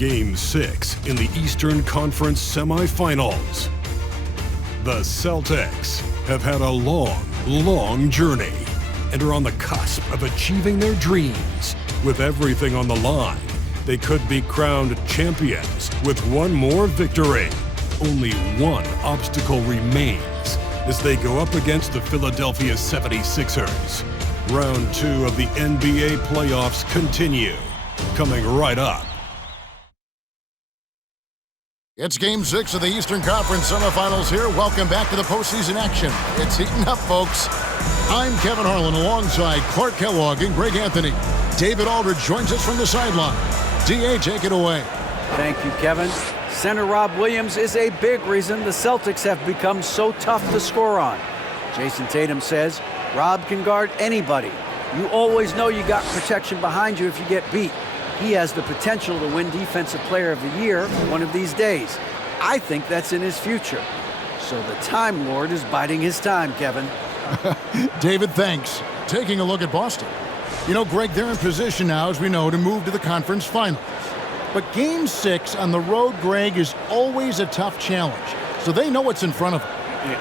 Game 6 in the Eastern Conference semifinals. The Celtics have had a long journey and are on the cusp of achieving their dreams. With everything on the line, they could be crowned champions with one more victory. Only one obstacle remains as they go up against the Philadelphia 76ers. Round 2 of the NBA playoffs continue. Coming right up. It's Game 6 of the Eastern Conference semifinals here. Welcome back to the postseason action. It's heating up, folks. I'm Kevin Harlan alongside Clark Kellogg and Greg Anthony. David Aldridge joins us from the sideline. D.A., take it away. Thank you, Kevin. Center Rob Williams is a big reason the Celtics have become so tough to score on. Jason Tatum says Rob can guard anybody. You always know you got protection behind you if you get beat. He has the potential to win Defensive Player of the Year one of these days. I think that's in his future. So the Time Lord is biding his time, Kevin. David, thanks. Taking a look at Boston. You know, Greg, they're in position now, as we know, to move to the conference finals. But Game 6 on the road, Greg, is always a tough challenge. So they know what's in front of them.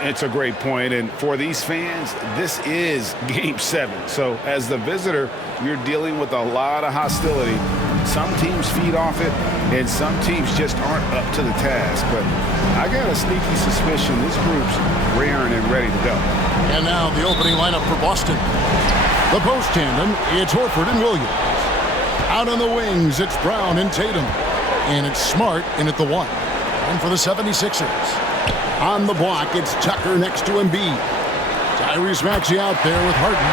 It's a great point, and for these fans, this is Game 7. So as the visitor, you're dealing with a lot of hostility. Some teams feed off it, and some teams just aren't up to the task. But I got a sneaky suspicion this group's raring and ready to go. And now the opening lineup for Boston. The post tandem, it's Horford and Williams. Out on the wings, it's Brown and Tatum. And it's Smart in at the 1. And for the 76ers. On the block, it's Tucker next to Embiid. Tyrese Maxey out there with Harden,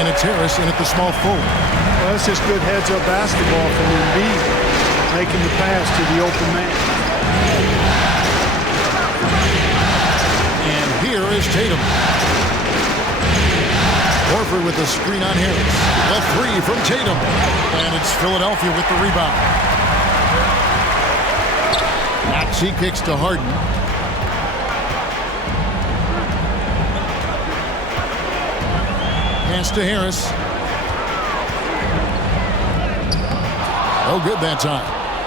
and it's Harris in at the small forward. Well, that's just good heads-up basketball from Embiid, making the pass to the open man. And here is Tatum. Horford with the screen on Harris. The 3 from Tatum. And it's Philadelphia with the rebound. Maxey kicks to Harden. Pass to Harris. Oh, good that time.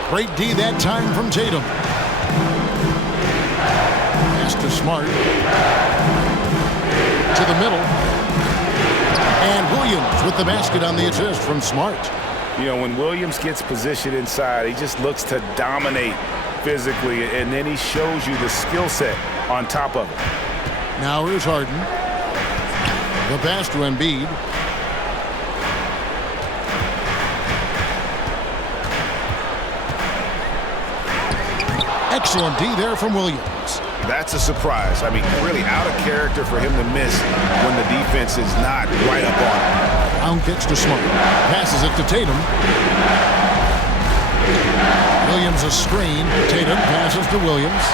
Great D that time from Tatum. Pass to Smart. To the middle. And Williams with the basket on the assist from Smart. You know, when Williams gets positioned inside, he just looks to dominate physically, and then he shows you the skill set on top of it. Now here's Harden. The pass to Embiid. Excellent D there from Williams. That's a surprise. I mean, really out of character for him to miss when the defense is not right up on him. Brown kicks to Smart. Passes it to Tatum. Williams a screen. Tatum passes to Williams.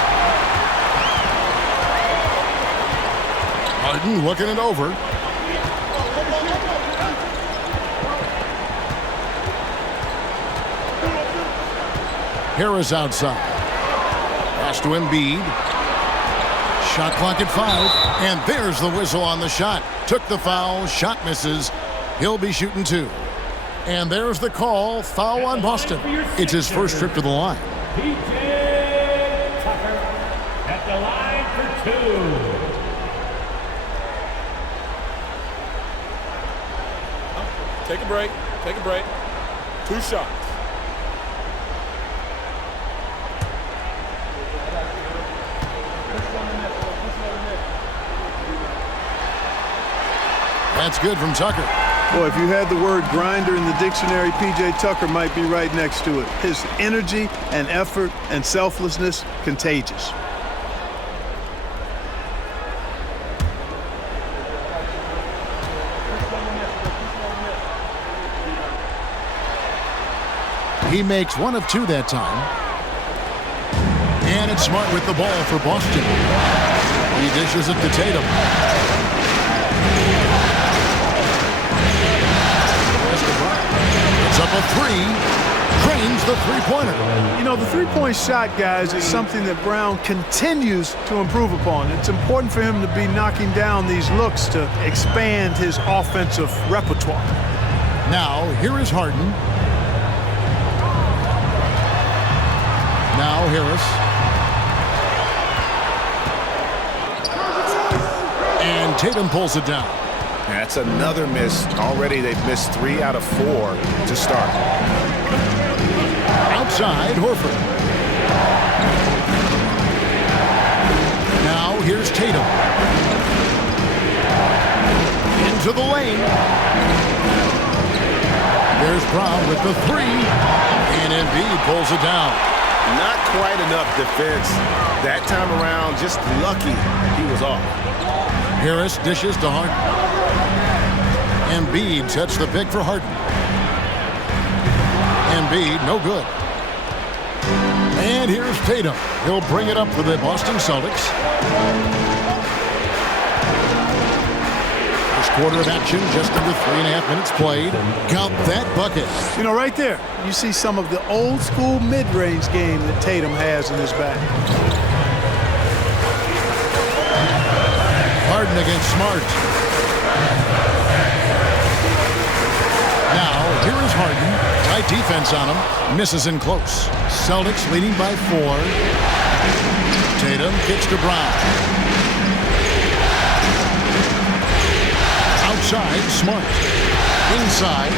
Harden looking it over. Harris outside. Pass to Embiid. Shot clock at 5. And there's the whistle on the shot. Took the foul. Shot misses. He'll be shooting 2. And there's the call. Foul on Boston. It's his first trip to the line. PJ Tucker at the line for 2. Take a break. Take a break. 2 shots. That's good from Tucker. Boy, if you had the word grinder in the dictionary, P.J. Tucker might be right next to it. His energy and effort and selflessness, contagious. He makes 1 of 2 that time. And it's Smart with the ball for Boston. He dishes it to Tatum. It's up a 3. Cranes the three-pointer. You know, the three-point shot, guys, is something that Brown continues to improve upon. It's important for him to be knocking down these looks to expand his offensive repertoire. Now, here is Harden. Now Harris. And Tatum pulls it down. That's another miss. Already they've missed 3 out of 4 to start. Outside, Horford. Now here's Tatum. Into the lane. There's Brown with the 3. And Embiid pulls it down. Not quite enough defense. That time around, just lucky he was off. Harris dishes to Harden. Embiid sets the pick for Harden. Embiid, no good. And here's Tatum. He'll bring it up for the Boston Celtics. First quarter of action, just under 3.5 minutes played. Count that bucket. You know, right there, you see some of the old school mid-range game that Tatum has in his bag. Harden against Smart. Now, here is Harden. Tight defense on him. Misses in close. Celtics leading by 4. Tatum kicks to Brown. Outside, Smart. Inside.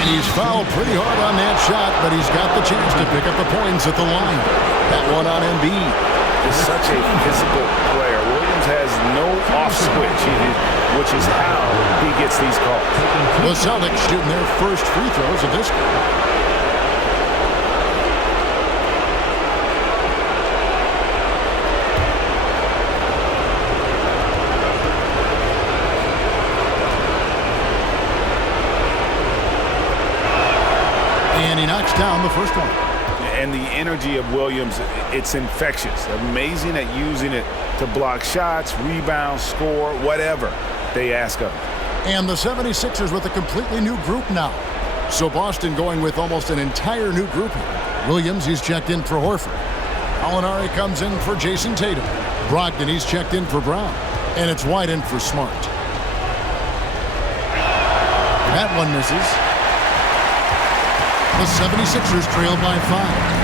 And he's fouled pretty hard on that shot, but he's got the chance to pick up the points at the line. That one on Embiid. Is such a physical player. Williams has no off switch, which is how he gets these calls. The Celtics shooting their first free throws of this game. And he knocks down the first one. And the energy of Williams, it's infectious. Amazing at using it to block shots, rebound, score, whatever they ask of him. And the 76ers with a completely new group now. So Boston going with almost an entire new group here. Williams, he's checked in for Horford. Alinari comes in for Jason Tatum. Brogdon, he's checked in for Brown. And it's White in for Smart. That one misses. The 76ers trail by 5.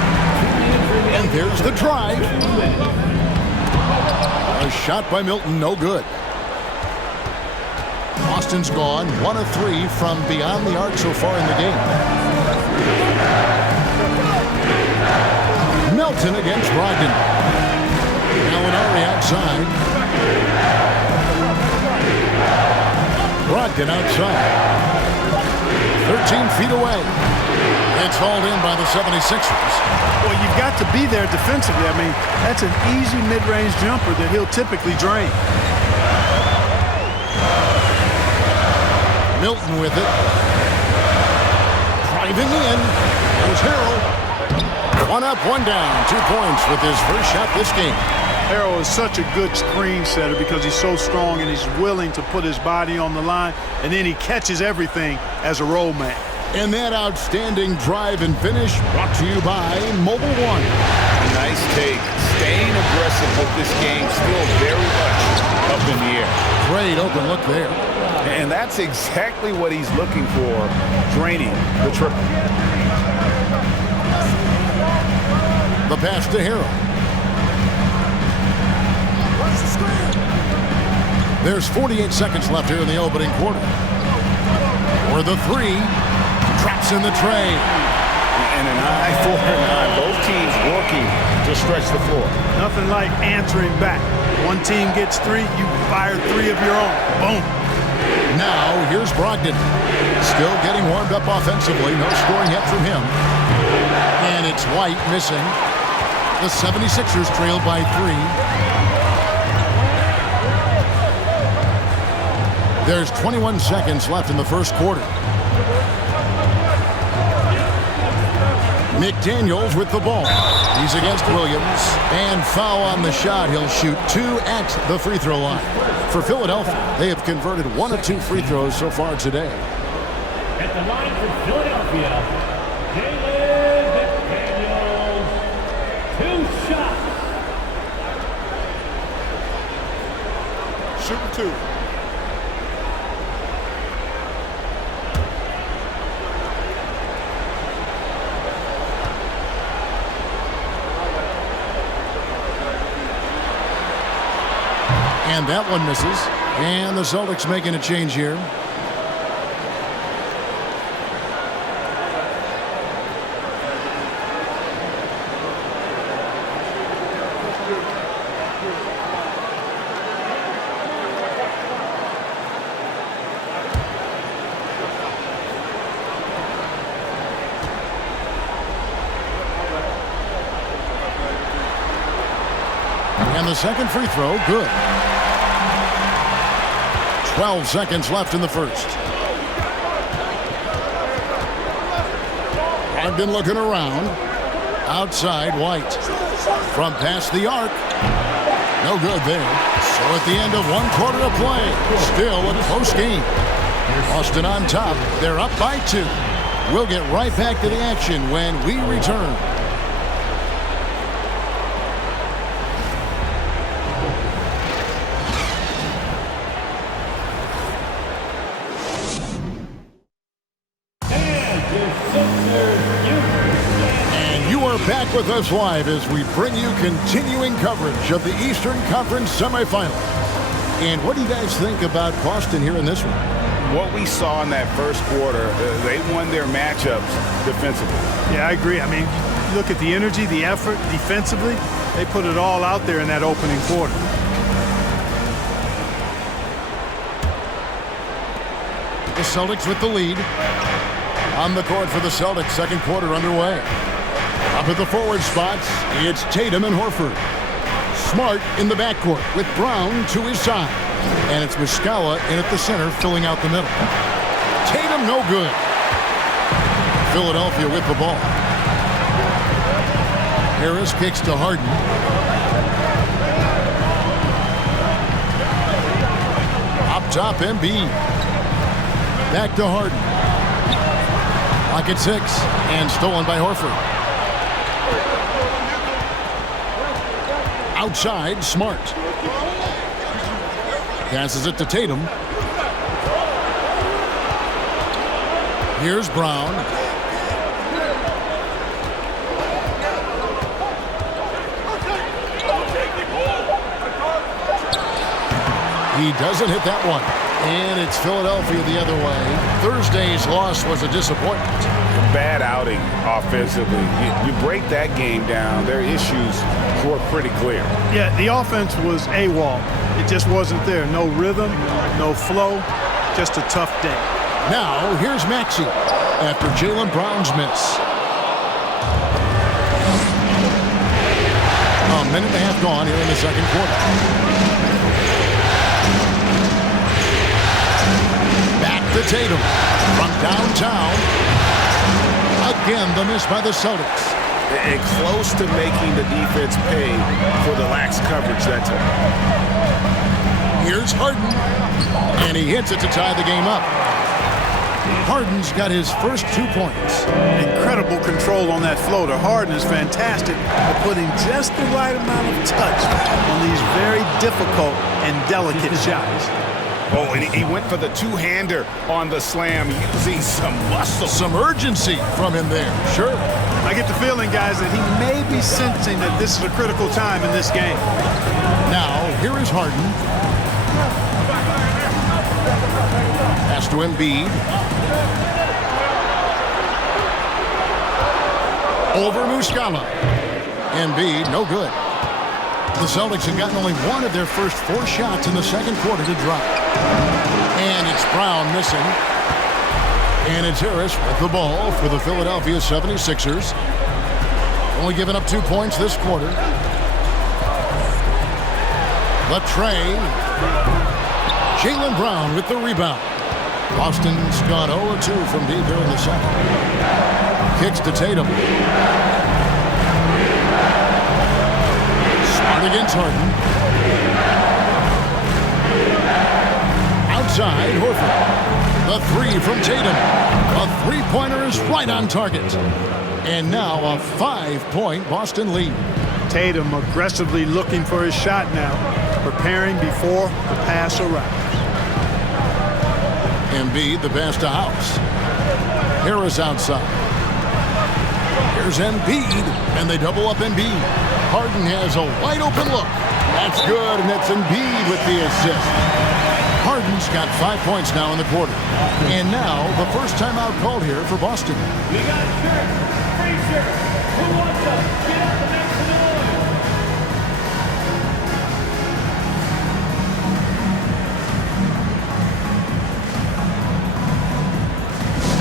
And there's the drive. A shot by Milton, no good. Boston's gone 1 of 3 from beyond the arc so far in the game. Melton against Brogdon. Alinari outside. Brogdon outside. 13 feet away. It's hauled in by the 76ers. Well, you've got to be there defensively. I mean, that's an easy mid-range jumper that he'll typically drain. Milton with it. Driving in. There's Harrell. 1 up, 1 down. 2 points with his first shot this game. Harrell is such a good screen setter because he's so strong and he's willing to put his body on the line, and then he catches everything as a roll man. And that outstanding drive and finish brought to you by Mobile One. Nice take. Staying aggressive with this game, still very much up in the air. Great open look there. And that's exactly what he's looking for, draining the triple. The pass to Harrell. There's 48 seconds left here in the opening quarter. For the 3. Traps in the tray. And an eye for an eye. Both teams working to stretch the floor. Nothing like answering back. One team gets 3, you fire 3 of your own. Boom. Now, here's Brogdon. Still getting warmed up offensively. No scoring yet from him. And it's White missing. The 76ers trail by 3. There's 21 seconds left in the first quarter. McDaniels with the ball. He's against Williams. And foul on the shot. He'll shoot 2 at the free throw line. For Philadelphia, they have converted 1 of 2 free throws so far today. At the line for Philadelphia, McDaniels, 2 shots. Shooting 2. And that one misses. And the Celtics making a change here. And the second free throw, good. 12 seconds left in the first. I've been looking around. Outside, White. From past the arc. No good there. So at the end of one quarter of play, still a close game. Boston on top. They're up by 2. We'll get right back to the action when we return. Back with us live as we bring you continuing coverage of the Eastern Conference semifinal. And what do you guys think about Boston here in this one? What we saw in that first quarter, they won their matchups defensively. Yeah, I agree. I mean, look at the energy, the effort defensively. They put it all out there in that opening quarter. The Celtics with the lead. On the court for the Celtics, second quarter underway. Up at the forward spots, it's Tatum and Horford. Smart in the backcourt with Brown to his side. And it's Muscala in at the center, filling out the middle. Tatum no good. Philadelphia with the ball. Harris kicks to Harden. Up top, Embiid. Back to Harden. Clock at 6, and stolen by Horford. Outside, Smart. Passes it to Tatum. Here's Brown. He doesn't hit that one. And it's Philadelphia the other way. Thursday's loss was a disappointment. Bad outing offensively. You break that game down, their issues were pretty clear. Yeah, the offense was AWOL. It just wasn't there. No rhythm, no flow, just a tough day. Now, here's Maxey after Jaylen Brown's miss. A minute and a half gone here in the second quarter. Back to Tatum from downtown. Again, the miss by the Celtics. And close to making the defense pay for the lax coverage that time. Here's Harden. And he hits it to tie the game up. Harden's got his first 2 points. Incredible control on that floater. Harden is fantastic at putting just the right amount of touch on these very difficult and delicate shots. Oh, and he went for the two-hander on the slam, using some muscle. Some urgency from him there. Sure. I get the feeling, guys, that he may be sensing that this is a critical time in this game. Now, here is Harden. Pass to Embiid. Over Muscala. Embiid, no good. The Celtics have gotten only one of their first 4 shots in the second quarter to drop. And it's Brown missing. And it's Harris with the ball for the Philadelphia 76ers. Only giving up 2 points this quarter. The tray. Jaylen Brown with the rebound. Boston's gone 0-2 from deep here in the second. Kicks to Tatum. Smart against Harden. Outside, Horford. The 3 from Tatum. A three-pointer is right on target. And now a 5-point Boston lead. Tatum aggressively looking for his shot now, preparing before the pass arrives. Embiid, the pass to House. Harris outside. Here's Embiid, and they double up Embiid. Harden has a wide open look. That's good, and it's Embiid with the assist. Harden's got 5 points now in the quarter. And now, the first timeout called here for Boston. We got shirts, free shirts. Who wants them? Get out the next to the line.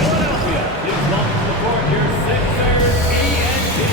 Philadelphia is welcome to the court. Your Sixers TNT.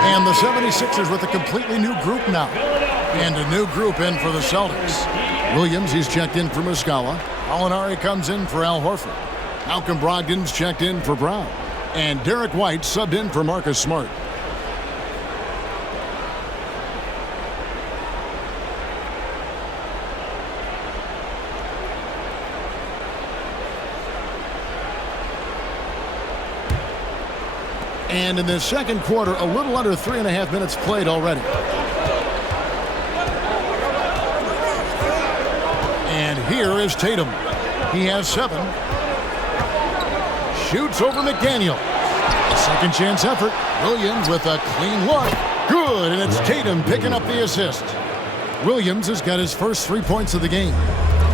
And the 76ers with a completely new group now. And a new group in for the Celtics. Williams, he's checked in for Muscala. Gallinari comes in for Al Horford. Malcolm Brogdon's checked in for Brown. And Derek White subbed in for Marcus Smart. And in the second quarter, a little under 3.5 minutes played already. And here is Tatum. He has 7. Shoots over McDaniel. A second chance effort. Williams with a clean look. Good, and it's Tatum picking up the assist. Williams has got his first 3 points of the game.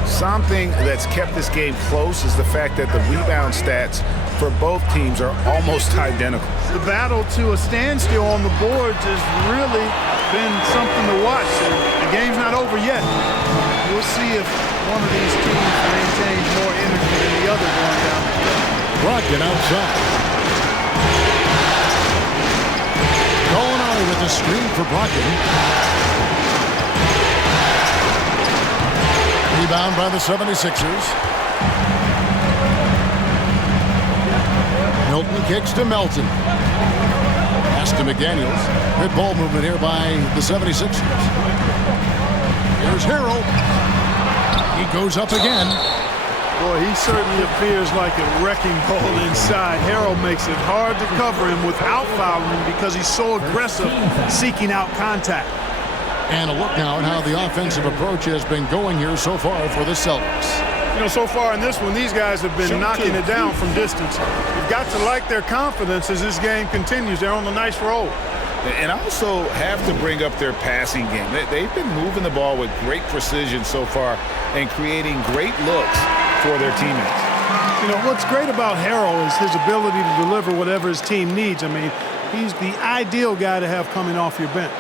Something that's kept this game close is the fact that the rebound stats for both teams are almost identical. The battle to a standstill on the boards has really been something to watch. The game's not over yet. We'll see if one of these teams maintains more energy than the other going down the stretch. Brogdon outside. Gallinari with a screen for Brogdon. Rebound by the 76ers. Milton kicks to Melton. Pass to McDaniels. Good ball movement here by the 76ers. Here's Harrell. He goes up again. Boy, he certainly appears like a wrecking ball inside. Harrell makes it hard to cover him without fouling him because he's so aggressive seeking out contact. And a look now at how the offensive approach has been going here so far for the Celtics. You know, so far in this one, these guys have been knocking it down from distance. You've got to like their confidence as this game continues. They're on a nice roll. And I also have to bring up their passing game. They've been moving the ball with great precision so far and creating great looks for their teammates. You know, what's great about Harrell is his ability to deliver whatever his team needs. I mean, he's the ideal guy to have coming off your bench.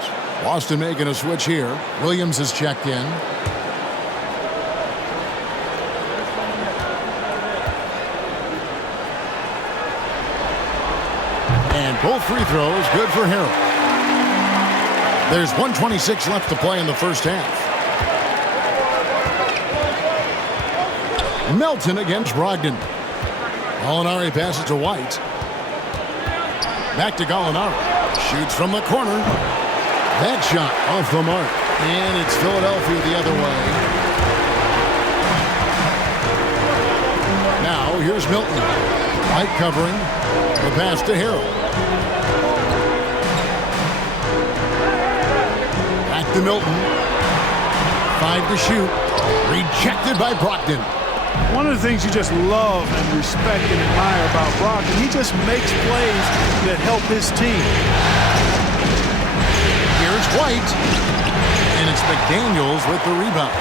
Boston making a switch here. Williams is checked in. And both free throws good for Harrell. There's 1:26 left to play in the first half. Melton against Brogdon. Gallinari passes to White. Back to Gallinari. Shoots from the corner. That shot off the mark. And it's Philadelphia the other way. Now here's Milton. White covering. The pass to Harrell. Back to Milton. 5 to shoot. Rejected by Brogdon. One of the things you just love and respect and admire about Brogdon, he just makes plays that help his team. Here's White. And it's McDaniels with the rebound.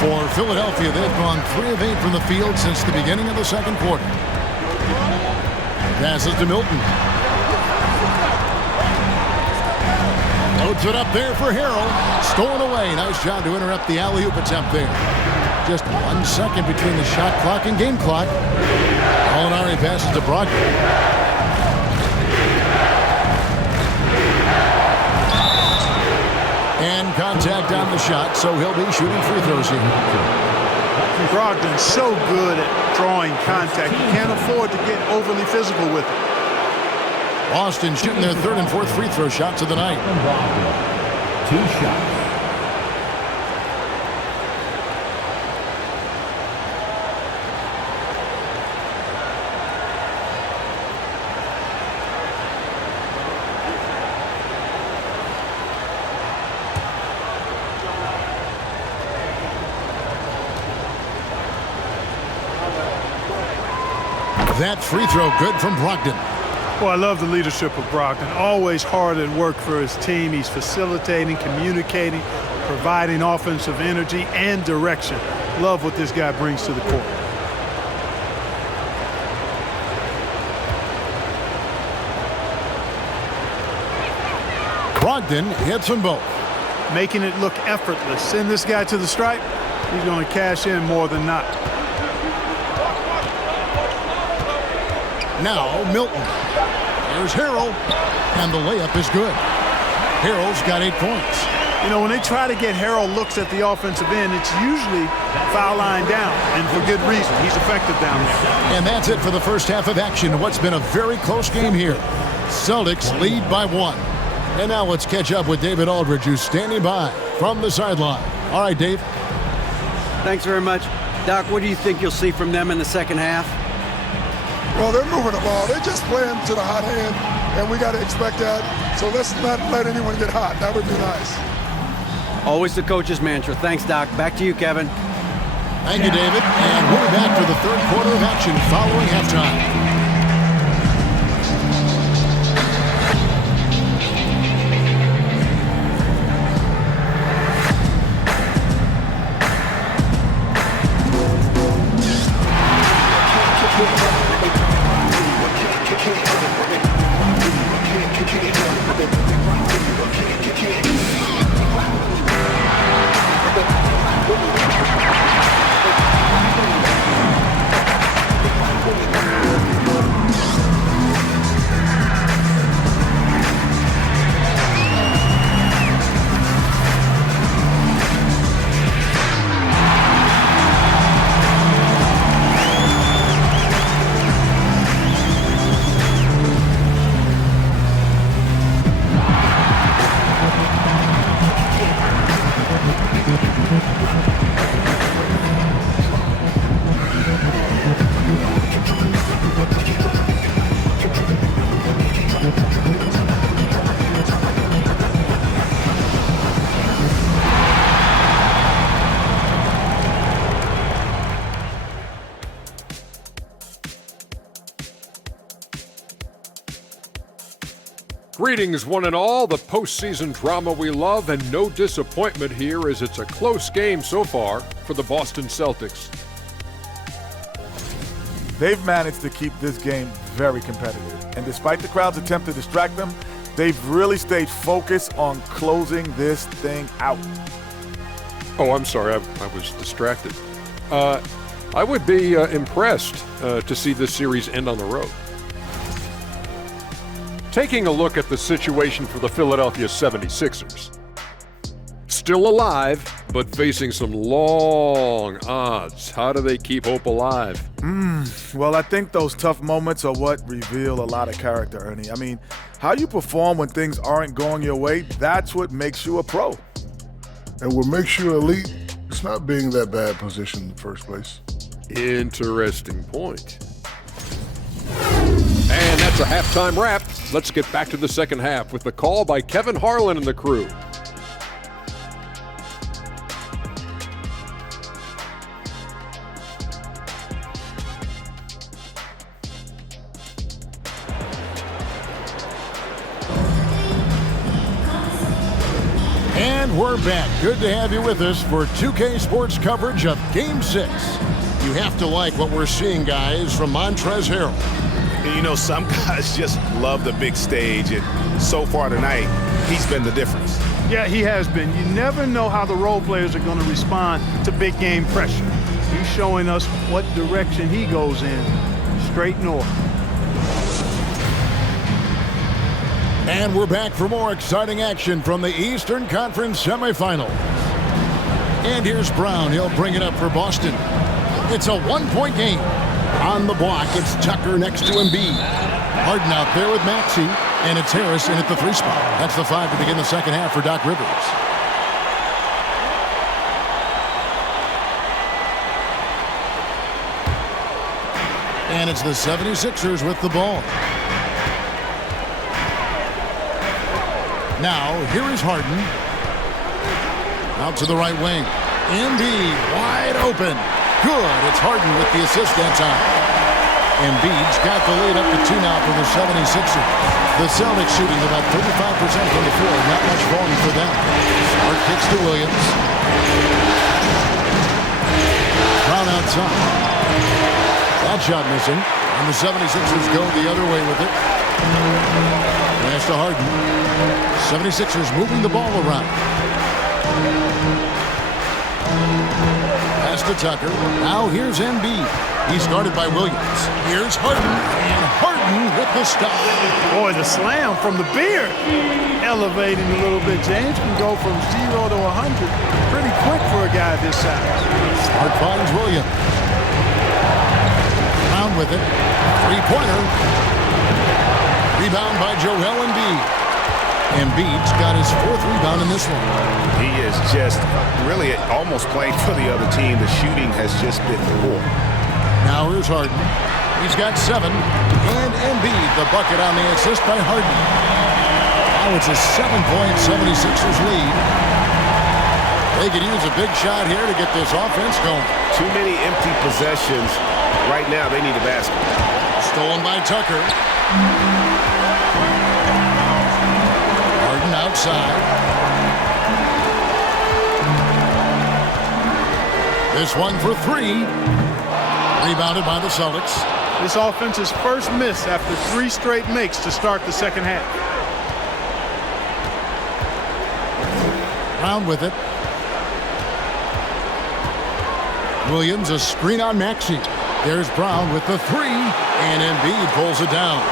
For Philadelphia, they've gone 3 of 8 from the field since the beginning of the second quarter. Passes to Milton. Loads it up there for Harrell. Stolen away. Nice job to interrupt the alley-oop attempt there. Just 1 second between the shot clock and game clock. Molinari passes to Brogdon. And contact on the shot, so he'll be shooting free throws here. Brogdon's so good at drawing contact. You can't afford to get overly physical with it. Boston shooting their 3rd and 4th free throw shots of the night. 2 shots. That free throw good from Brogdon. Well, I love the leadership of Brogdon. Always hard at work for his team. He's facilitating, communicating, providing offensive energy and direction. Love what this guy brings to the court. Brogdon hits them both. Making it look effortless. Send this guy to the stripe. He's going to cash in more than not. Now Milton. There's Harrell. And the layup is good. Harrell's got 8 points. You know, when they try to get Harrell looks at the offensive end, it's usually foul line down, and for good reason. He's effective down there. And that's it for the first half of action. What's been a very close game here. Celtics lead by 1. And now let's catch up with David Aldridge, who's standing by from the sideline. All right, Dave. Thanks very much. Doc, what do you think you'll see from them in the second half? Well, they're moving the ball. They're just playing to the hot hand, and we got to expect that. So let's not let anyone get hot. That would be nice. Always the coach's mantra. Thanks, Doc. Back to you, Kevin. Thank you, David. And we'll be back for the 3rd quarter of action following halftime. Greetings, one and all. The postseason drama we love, and no disappointment here as it's a close game so far for the Boston Celtics. They've managed to keep this game very competitive, and despite the crowd's attempt to distract them, they've really stayed focused on closing this thing out. Oh, I'm sorry, I was distracted. I would be impressed to see this series end on the road. Taking a look at the situation for the Philadelphia 76ers. Still alive, but facing some long odds. How do they keep hope alive? Well, I think those tough moments are what reveal a lot of character, Ernie. I mean, how you perform when things aren't going your way, that's what makes you a pro. And what makes you elite, it's not being that bad position in the first place. Interesting point. And that's a halftime wrap. Let's get back to the second half with the call by Kevin Harlan and the crew. And we're back. Good to have you with us for 2K Sports coverage of Game 6. You have to like what we're seeing, guys, from Montrezl Harrell. You know, some guys just love the big stage, and so far tonight, he's been the difference. Yeah, he has been. You never know how the role players are going to respond to big game pressure. He's showing us what direction he goes in, straight north. And we're back for more exciting action from the Eastern Conference semifinals. And here's Brown. He'll bring it up for Boston. It's a one-point game. On the block, it's Tucker next to Embiid. Harden out there with Maxey. And it's Harris in at the 3 spot. That's the 5 to begin the second half for Doc Rivers. And it's the 76ers with the ball. Now, here is Harden. Out to the right wing. Embiid wide open. Good. It's Harden with the assist that time. Embiid's got the lead up to 2 now for the 76ers. The Celtics shooting about 35% from the floor. Not much volume for them. Smart kicks to Williams. Brown outside. That shot missing. And the 76ers go the other way with it. Pass to Harden. 76ers moving the ball around. Pass to Tucker. Now here's Embiid. He's guarded by Williams. Here's Harden. And Harden with the stop. Boy, the slam from the beard. Elevating a little bit. James can go from 0 to 100 pretty quick for a guy this size. Smart finds Williams. Brown with it. Three-pointer. Rebound by Joel Embiid. Embiid's got his 4th rebound in this one. He is just really almost playing for the other team. The shooting has just been poor. Now here's Harden. He's got 7. And Embiid, the bucket on the assist by Harden. Now it's a 7-point 76ers lead. They could use a big shot here to get this offense going. Too many empty possessions. Right now, they need a basket. Stolen by Tucker. Harden outside. This one for 3. Rebounded by the Celtics. This offense's first miss after 3 straight makes to start the second half. Brown with it. Williams, a screen on Maxey. There's Brown with the 3, and Embiid pulls it down.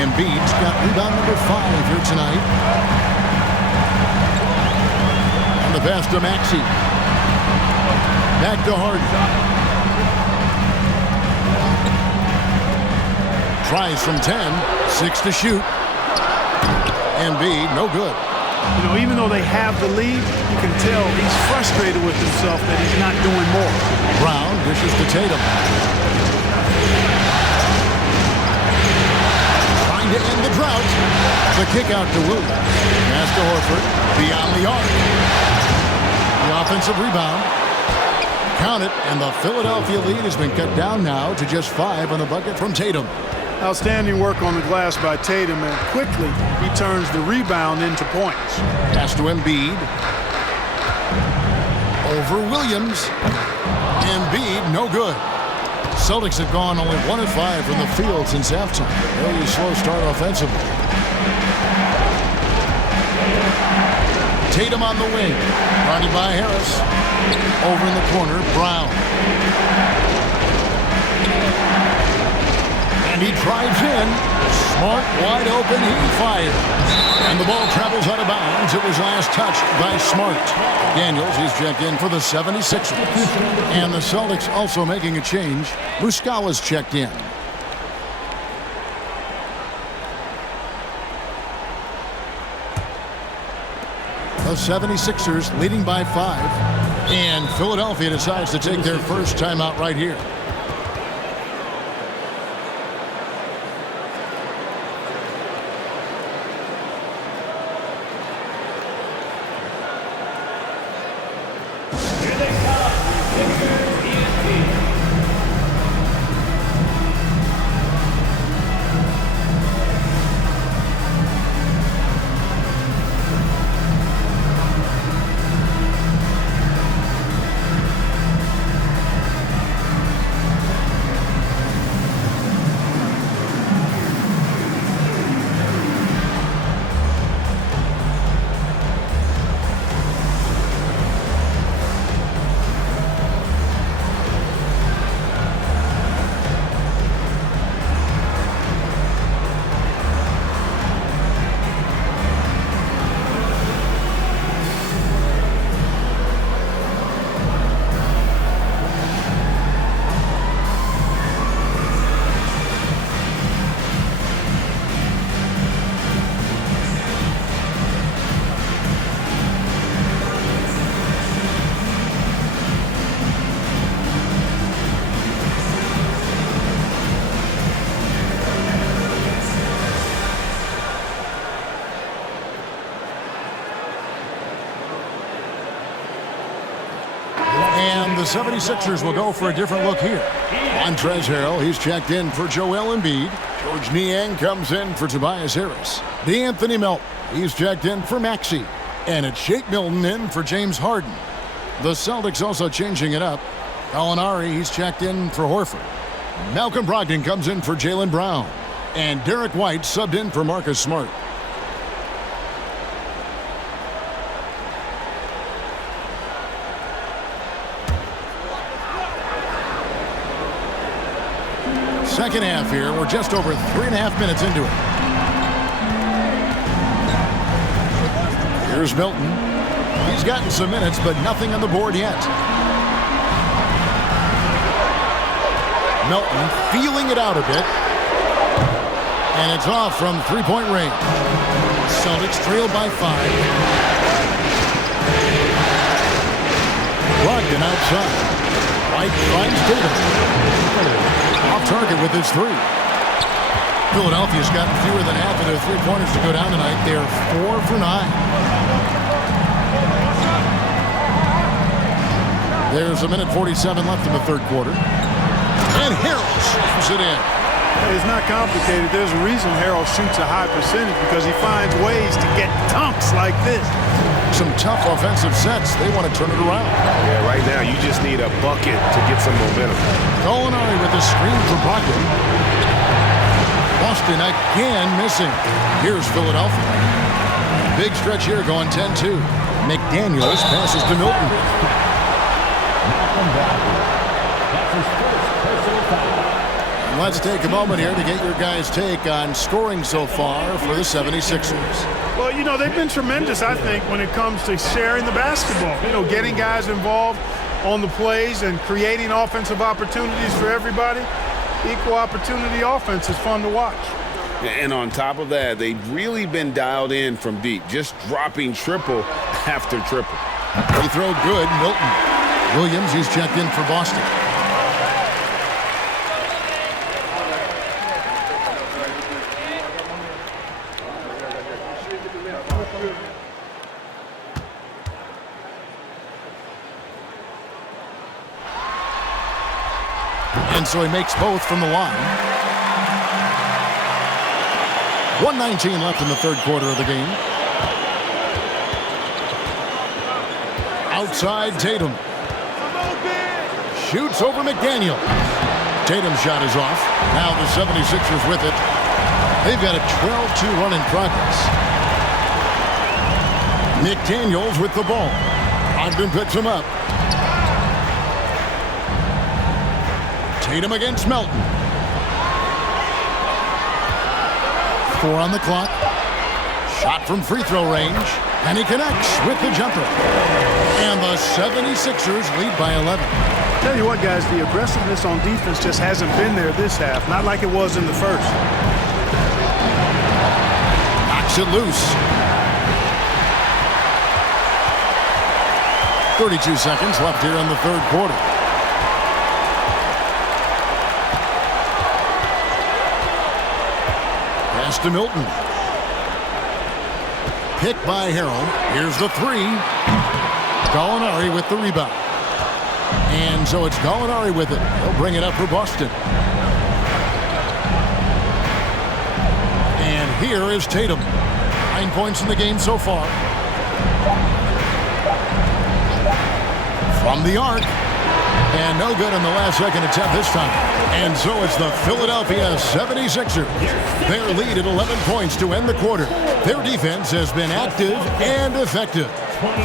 Embiid's got rebound number 5 here tonight. And the pass to Maxey. Back to Harden. Tries from 10, 6 to shoot. Embiid, no good. You know, even though they have the lead, you can tell he's frustrated with himself that he's not doing more. Brown dishes to Tatum. Trying to end the drought. The kick out to Williams. Pass to Horford. Beyond the arc. The offensive rebound. Count it, and the Philadelphia lead has been cut down now to just 5 on the bucket from Tatum. Outstanding work on the glass by Tatum, and quickly he turns the rebound into points. Pass to Embiid. Over Williams. Embiid, no good. Celtics have gone only 1 of 5 from the field since halftime. Very slow start offensively. Tatum on the wing. Guarded by Harris. Over in the corner, Brown. And he drives in. Smart, wide open, he fires. And the ball travels out of bounds. It was last touched by Smart. Daniels is checked in for the 76ers. And the Celtics also making a change. Muscala's checked in. The 76ers leading by 5. And Philadelphia decides to take their first timeout right here. And the 76ers will go for a different look here. Montrezl Harrell, he's checked in for Joel Embiid. George Niang comes in for Tobias Harris. D'Anthony Melton, he's checked in for Maxey. And it's Shake Milton in for James Harden. The Celtics also changing it up. Gallinari, he's checked in for Horford. Malcolm Brogdon comes in for Jaylen Brown. And Derek White subbed in for Marcus Smart. Second half here. We're just over 3.5 minutes into it. Here's Milton. He's gotten some minutes, but nothing on the board yet. Milton feeling it out a bit. And it's off from three-point range. Celtics trail by 5. Brogdon outside. White finds Tatum. Off target with his 3. Philadelphia's gotten fewer than half of their three-pointers to go down tonight. They are 4 for 9. There's a minute 47 left in the third quarter. And Harrell shoots it in. It's not complicated. There's a reason Harrell shoots a high percentage, because he finds ways to get dunks like this. Some tough offensive sets. They want to turn it around. Yeah, right now you just need a bucket to get some momentum. Gallinari with the screen for Brogdon. Boston again missing. Here's Philadelphia. Big stretch here going 10-2. McDaniels passes to Milton. Let's take a moment here to get your guys' take on scoring so far for the 76ers. Well, you know, they've been tremendous, I think, when it comes to sharing the basketball. You know, getting guys involved on the plays and creating offensive opportunities for everybody. Equal opportunity offense is fun to watch. And on top of that, they've really been dialed in from deep, just dropping triple after triple. Free throw good, Milton. Williams, he's checked in for Boston. And so he makes both from the line. 1:19 left in the third quarter of the game. Outside Tatum. Shoots over McDaniel. Tatum's shot is off. Now the 76ers with it. They've got a 12-2 run in progress. McDaniels with the ball. Ogden picks him up. Tatum against Melton. 4 on the clock. Shot from free throw range. And he connects with the jumper. And the 76ers lead by 11. Tell you what, guys, the aggressiveness on defense just hasn't been there this half. Not like it was in the first. Knocks it loose. 32 seconds left here in the third quarter. Pass to Milton. Pick by Harrell. Here's the 3. Gallinari with the rebound. And so it's Gallinari with it. He'll bring it up for Boston. And here is Tatum. 9 points in the game so far. From the arc. And no good on the last second attempt this time. And so it's the Philadelphia 76ers. Their lead at 11 points to end the quarter. Their defense has been active and effective.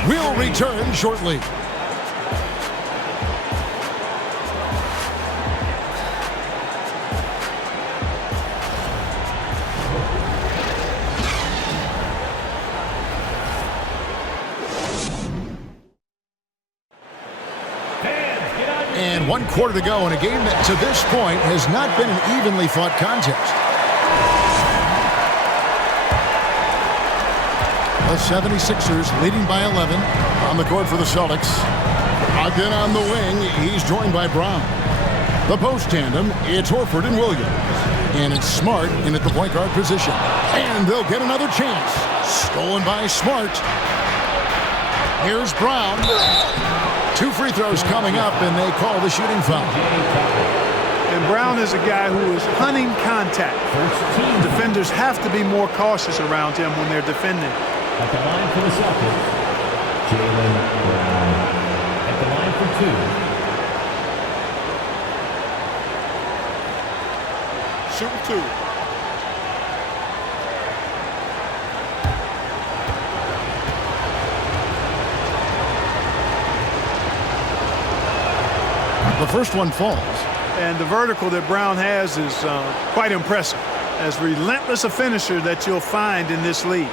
We'll return shortly. And 1 quarter to go in a game that to this point has not been an evenly fought contest. The 76ers leading by 11 on the court for the Celtics. Ogden on the wing. He's joined by Brown. The post tandem, it's Horford and Williams. And it's Smart in at the point guard position. And they'll get another chance. Stolen by Smart. Here's Brown. 2 free throws coming up, and they call the shooting foul. And Brown is a guy who is hunting contact. Defenders have to be more cautious around him when they're defending. At the line for the Celtics, Jaylen Brown. At the line for 2. Shooting 2. The first one falls. And the vertical that Brown has is quite impressive. As relentless a finisher that you'll find in this league.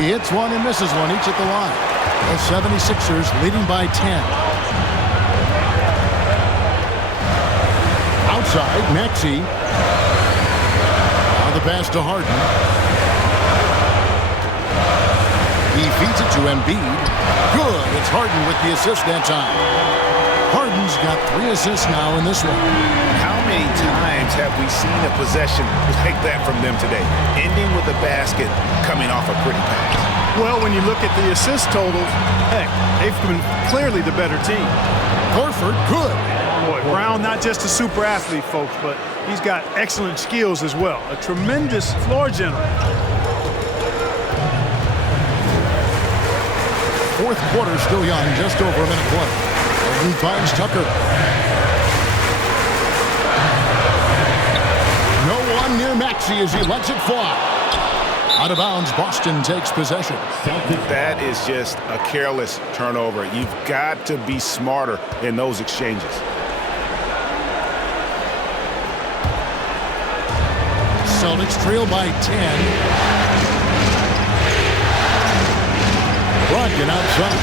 He hits one and misses one, each at the line. The 76ers leading by 10. Outside, Maxey. Now the pass to Harden. He feeds it to Embiid. Good. It's Harden with the assist that time. Harden's got 3 assists now in this one. How many times have we seen a possession like that from them today? Ending with a basket, coming off a pretty pass. Well, when you look at the assist totals, heck, they've been clearly the better team. Horford, good. Boy, Brown, not just a super athlete, folks, but he's got excellent skills as well. A tremendous floor general. Fourth quarter still young, just over a minute play. Harden finds Tucker. No one near Maxey as he lets it fly. Out of bounds, Boston takes possession. That is just a careless turnover. You've got to be smarter in those exchanges. Celtics trail by 10. Brogdon outside.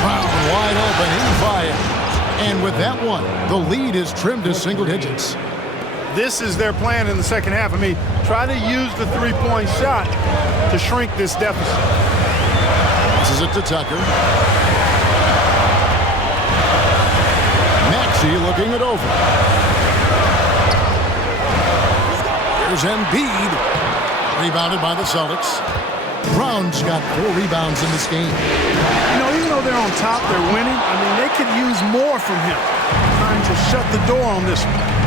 Brown wide open. He fires. And with that one, the lead is trimmed to single digits. This is their plan in the second half. I mean, try to use the three-point shot to shrink this deficit. This is it to Tucker. Maxey looking it over. Here's Embiid. Rebounded by the Celtics. Brown's got 4 rebounds in this game. You know, even though they're on top, they're winning. I mean, they could use more from him. Trying to shut the door on this one.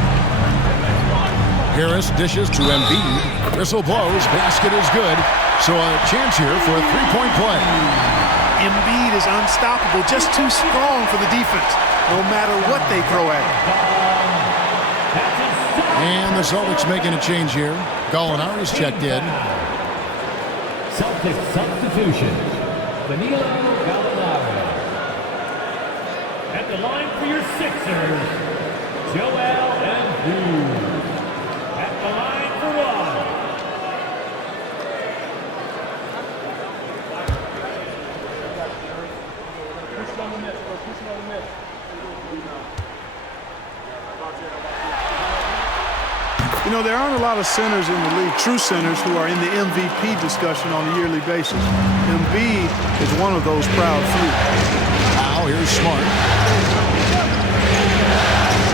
Harris dishes to Embiid. Whistle blows. Basket is good. So a chance here for a 3-point play. Embiid is unstoppable. Just too strong for the defense, no matter what they throw at him. And the Celtics making a change here. Gallinari's checked in. Celtics substitution. Danilo Gallinari. At the line for your Sixers, Joel Embiid. At the line for 1. You know, there aren't a lot of centers in the league, true centers, who are in the MVP discussion on a yearly basis. Embiid is one of those proud few. Now here's Smart.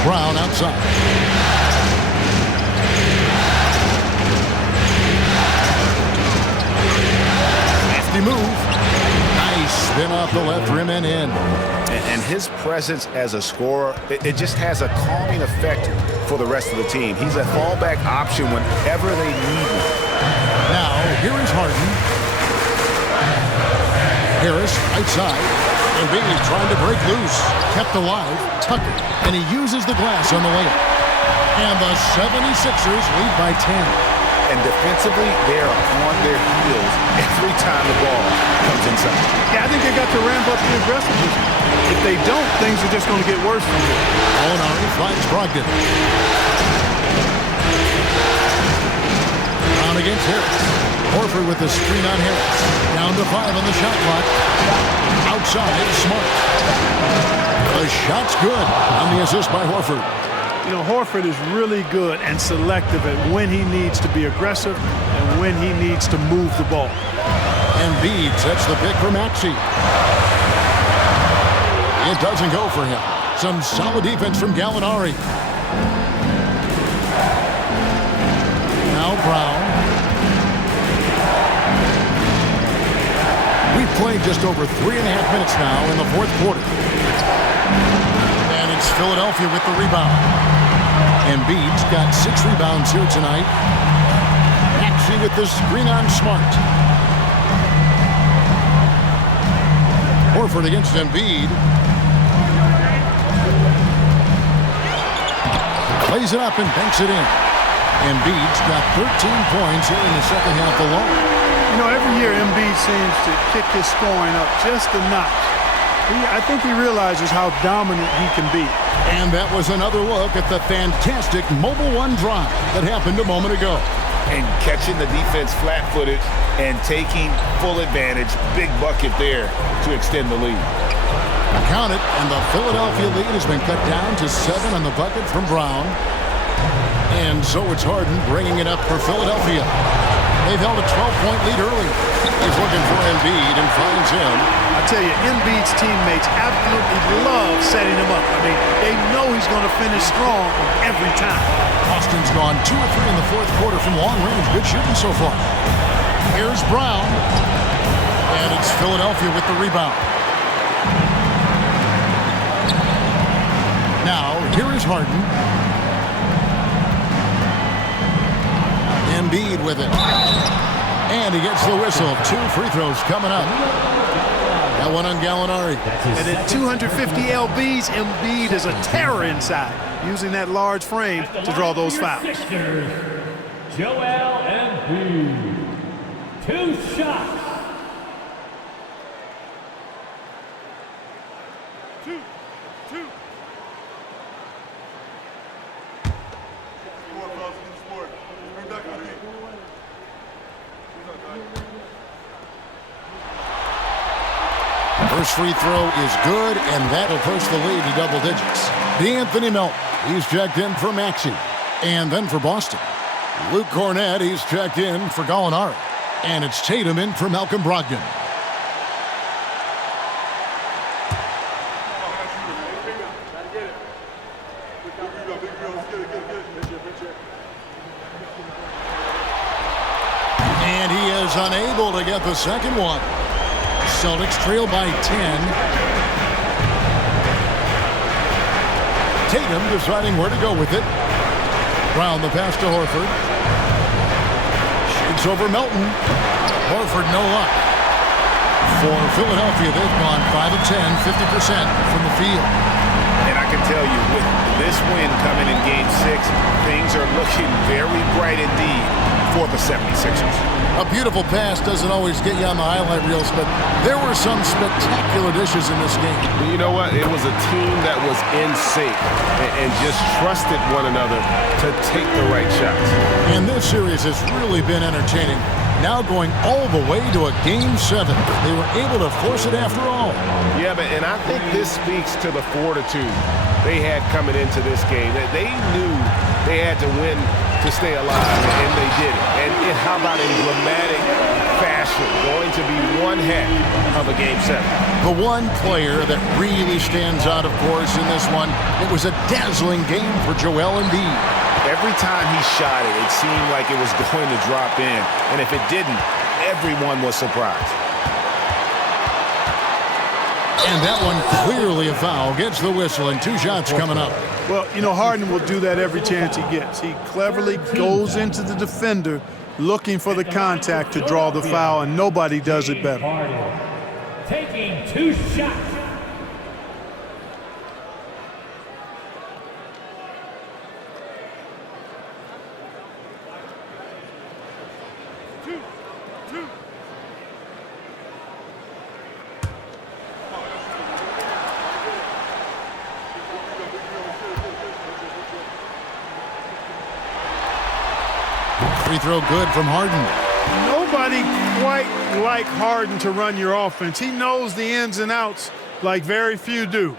Brown outside. Lefty move. Nice spin off the left rim and in. And his presence as a scorer, it just has a calming effect for the rest of the team. He's a fallback option whenever they need him. Now, here is Harden. Harris, right side. Embiid trying to break loose. Kept alive. Tucker. And he uses the glass on the layup. And the 76ers lead by 10. And defensively, they are on their heels every time the ball comes inside. Yeah, I think they got to ramp up the aggressiveness. If they don't, things are just going to get worse from here. Gallinari finds Brogdon. Brown against Harris. Horford with the screen on Harris. Down to 5 on the shot clock. Outside, Smart. The shot's good on the assist by Horford. You know, Horford is really good and selective at when he needs to be aggressive and when he needs to move the ball. Embiid sets the pick for Maxey. It doesn't go for him. Some solid defense from Gallinari. Now Brown. We've played just over 3.5 minutes now in the fourth quarter. And it's Philadelphia with the rebound. Embiid's got 6 rebounds here tonight. Maxey with the screen on Smart. Horford against Embiid. Plays it up and banks it in. Embiid's got 13 points here in the second half alone. You know, every year Embiid seems to kick his scoring up just a notch. I think he realizes how dominant he can be. And that was another look at the fantastic Mobile One drive that happened a moment ago. And catching the defense flat-footed and taking full advantage. Big bucket there to extend the lead. Count it, and the Philadelphia lead has been cut down to 7 on the bucket from Brown. And so it's Harden bringing it up for Philadelphia. They've held a 12-point lead early. He's looking for Embiid and finds him. I tell you, Embiid's teammates absolutely love setting him up. I mean, they know he's going to finish strong every time. Boston's gone 2 of 3 in the fourth quarter from long range. Good shooting so far. Here's Brown. And it's Philadelphia with the rebound. Now, here is Harden. Embiid with it. And he gets the whistle. 2 free throws coming up. That one on Gallinari. And at 250 lbs, Embiid is a terror inside, using that large frame to draw those fouls. Joel Embiid. 2 shots. 2. First free throw is good, and that'll push the lead to double digits. DeAnthony Melton, he's checked in for Maxey. And then for Boston, Luke Cornett, he's checked in for Gallinari. And it's Tatum in for Malcolm Brogdon. And he is unable to get the second one. Celtics trail by 10. Tatum deciding where to go with it. Brown the pass to Horford. Shoots over Melton. Horford no luck. For Philadelphia, they've gone 5 of 10, 50% from the field. And I can tell you, with this win coming in Game 6, things are looking very bright indeed for the 76ers. A beautiful pass doesn't always get you on the highlight reels, but there were some spectacular dishes in this game. You know what? It was a team that was in sync and just trusted one another to take the right shots. And this series has really been entertaining. Now going all the way to a Game 7. They were able to force it after all. Yeah, and I think this speaks to the fortitude they had coming into this game. That they knew they had to win to stay alive, and they did it. And how about in dramatic fashion, going to be one heck of a Game 7. The one player that really stands out, of course, in this one, it was a dazzling game for Joel Embiid. Every time he shot it, it seemed like it was going to drop in. And if it didn't, everyone was surprised. And that one clearly a foul. Gets the whistle, and 2 shots coming up. Well, you know, Harden will do that every chance he gets. He cleverly goes into the defender looking for the contact to draw the foul, and nobody does it better. Taking 2 shots. Free throw good from Harden. Nobody quite like Harden to run your offense. He knows the ins and outs like very few do.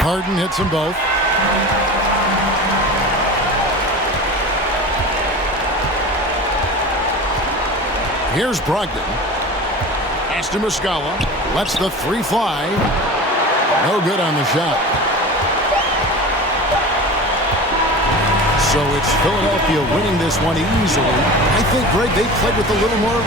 Harden hits them both. Here's Brogdon. Pass to Muscala. Lets the three fly. No good on the shot. So it's Philadelphia winning this one easily. I think, Greg, they played with a little more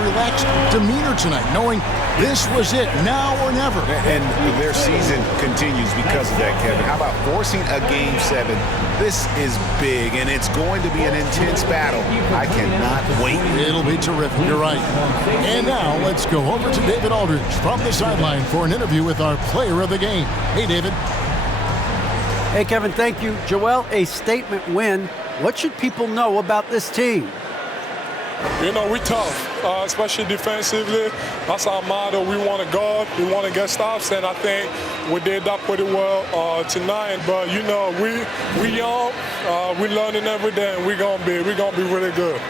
relaxed demeanor tonight, knowing this was it, now or never. And their season continues because of that, Kevin. How about forcing a Game 7? This is big, and it's going to be an intense battle. I cannot wait. It'll be terrific. You're right. And now let's go over to David Aldridge from the sideline for an interview with our player of the game. Hey, David. Hey, Kevin, thank you. Joel, a statement win. What should people know about this team? You know, we tough, especially defensively. That's our motto. We want to guard, we want to get stops, and I think we did that pretty well tonight. But you know, we young, we learning every day, and we're gonna be really good.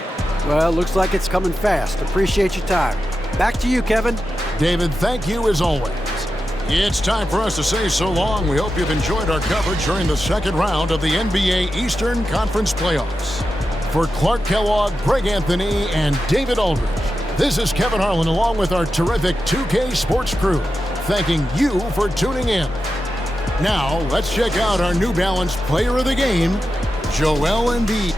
Well, looks like it's coming fast. Appreciate your time. Back to you, Kevin. David, thank you as always. It's time for us to say so long. We hope you've enjoyed our coverage during the second round of the NBA Eastern Conference Playoffs. For Clark Kellogg, Greg Anthony, and David Aldridge, this is Kevin Harlan along with our terrific 2K Sports crew, thanking you for tuning in. Now, let's check out our New Balance Player of the Game, Joel Embiid.